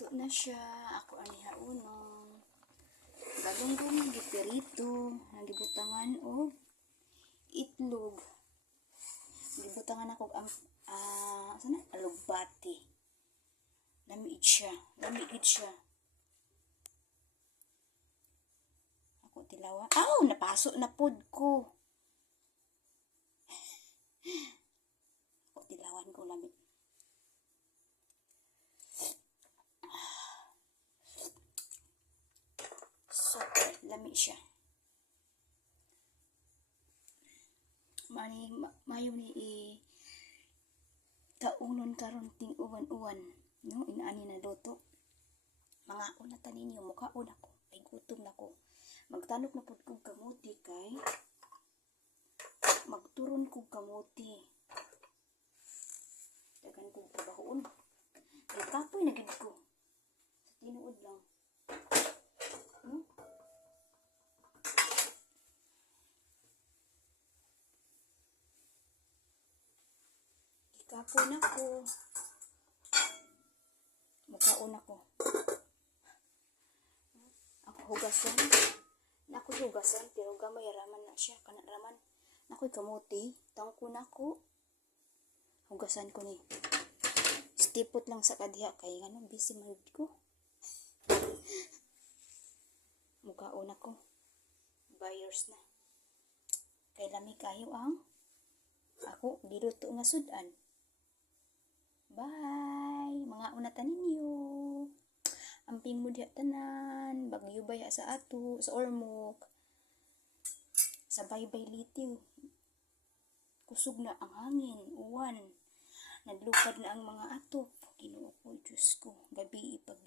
Luto na siya. Ako ani haunong. Galunggong gipirito. Nagibutangan og itlog. Gibutangan ako ang alugbati. Lamiid siya. Ako tilawan. Aw! Napasok na pod ko. Ako tilawan ko lamig. Super lami siya. Mayo ni kaunon karon ting uwan-uwan, no, inaani na luto. Mga una taninyo mukhaon ako, ay gutom na ko. Magtanok na pud kog kamuti kay magturon kog kamuti. Dagan kog trabahoon. Ay kapoy na gid ko. Sa tinuod lang. Hmm? Kapon ako. Mukhaon ako. Ako hugasan. Naku hugasan pero gamay raman na siya. Kana raman. Nako'y kamuti. Tangko nako. Hugasan ko ni. Stipot lang sa kadya kay ngano busy man ko. Mukhaon ako. Buyers na. Kay lami kayo ang ako diluto nga sudan. Bye! Mga unatan ninyo. Amping mo diya tanan. Bagyo baya sa ato. Sa Ormoc. Sa baybay litiw. Kusog na ang hangin. Uwan. Nadlukad na ang mga ato. Ginoo ko. Diyos ko. Gabi ipag